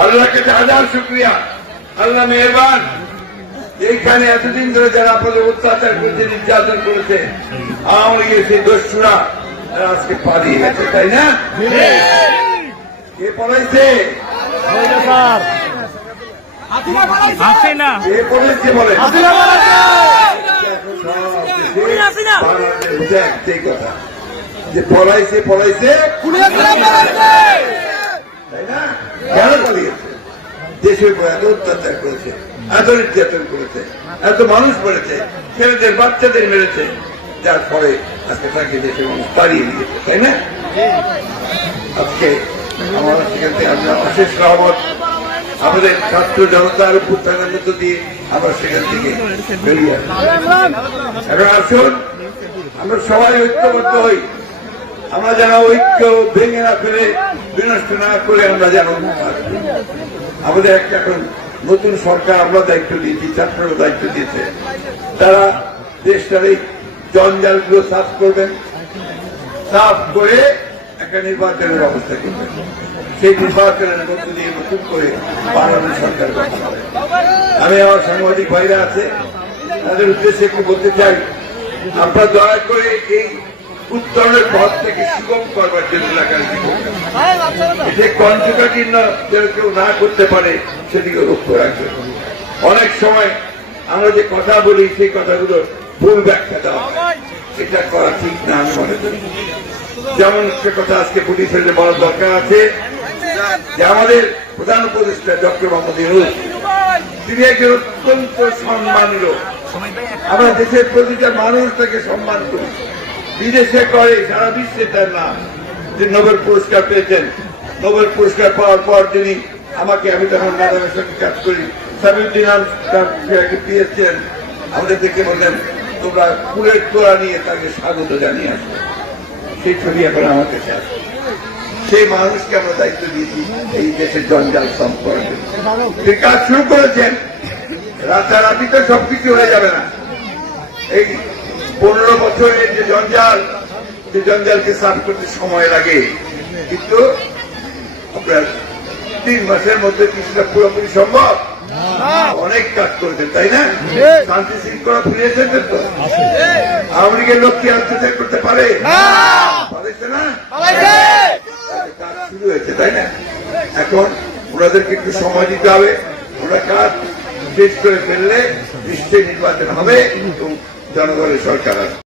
আল্লাহর কাছে হাজার শুক্রিয়া। আল্লাহ মেহরবান। এইখানে এতদিন ধরে যারা আপনাদের অত্যাচার করেছে নির্যাতন করেছে আওয়ামী লীগের সেই দস্যুরা তারা আজকে পালিয়ে গেছে তাই না? কে পড়াইছে? কে বলে? একটাই কথা। যে পড়াইছে পড়াইছে। তাই না? কেন এত অত্যাচার করেছে, এত নির্যাতন করেছে, এত মানুষ ছেলেদের, বাচ্চাদের মেরেছে, যার আজকে তাকে মানুষ দিয়েছে, তাই না? আজকে আমার সেখান থেকে আমরা অশেষ রহমত আমাদের ছাত্র জনতার উত্থানের মধ্য দিয়ে আমরা সেখান থেকে বেরিয়ে এখন আসুন, আমরা সবাই ঐক্যবদ্ধ হই। আমরা যেন ঐক্য ভেঙে না ফেলে বিনষ্ট না করে আমরা যেন। আমাদের একটা এখন নতুন সরকার আমরা দায়িত্ব দিয়েছি ছাত্ররা দায়িত্ব দিয়েছে তারা দেশটার এই জঞ্জালগুলো সাফ করবেন সাফ করে একটা নির্বাচনের ব্যবস্থা করবেন সেই নির্বাচনের মধ্য দিয়ে নতুন করে পার্লামেন্ট সরকার আমি আমার সাংবাদিক ভাইরা আছে তাদের উদ্দেশ্যে একটু বলতে চাই আপনারা দয়া করে এই উত্তরণের পথ থেকে সুগম করবার জন্য কেউ না করতে পারে, সেদিকে লক্ষ্য রাখবেন অনেক সময় আমরা যে কথা বলি, সেই কথাগুলো ভুল ব্যাখ্যা দেওয়া এটা করা ঠিক না, আমি মনে করি। যেমন একটা কথা আজকে পুলিশের যে বড় দরকার আছে, যে আমাদের প্রধান উপদেষ্টা ডক্টর মোহাম্মদ তিনি একজন অত্যন্ত সম্মানীয়। আমরা দেশের প্রতিটা মানুষ তাকে সম্মান করি। বিদেশে করে, সারা বিশ্বে তার নাম। যে নোবেল পুরস্কার পেয়েছেন। নোবেল পুরস্কার পাওয়ার পর তিনি আমাকে, আমি তখন ম্যাডামের সঙ্গে কাজ করি। সামিউদ্দিন পেয়েছেন। আমাদের দেখে বললেন, তোমরা ফুলের তোলা নিয়ে তাকে স্বাগত জানিয়ে আসবে সেই ছবি এখন আমার কাছে আছে। সেই মানুষকে আমরা দায়িত্ব দিয়েছি এই দেশের জঞ্জাল সম্পর্কে। তিনি কাজ শুরু করেছেন। রাতারাতি তো সবকিছু হয়ে যাবে না। এই পনেরো বছরের যে জঞ্জাল যে জঞ্জালকে সাফ করতে সময় লাগে। কিন্তু আপনার তিন মাসের মধ্যে কিছুটা পুরোপুরি সম্ভব? অনেক কাজ করেছেন তাই না? শান্তি শৃঙ্খলা ফিরিয়েছেন তো? আওয়ামী লীগের লোক কি অত্যাচার করতে পারে? পারেছে না? কাজ শুরু হয়েছে তাই না? এখন ওনাদেরকে একটু সময় দিতে হবে। ওরা কাজ শেষ করে ফেললে নিশ্চয়ই নির্বাচন হবে। এবং জনগণের সরকার আসবে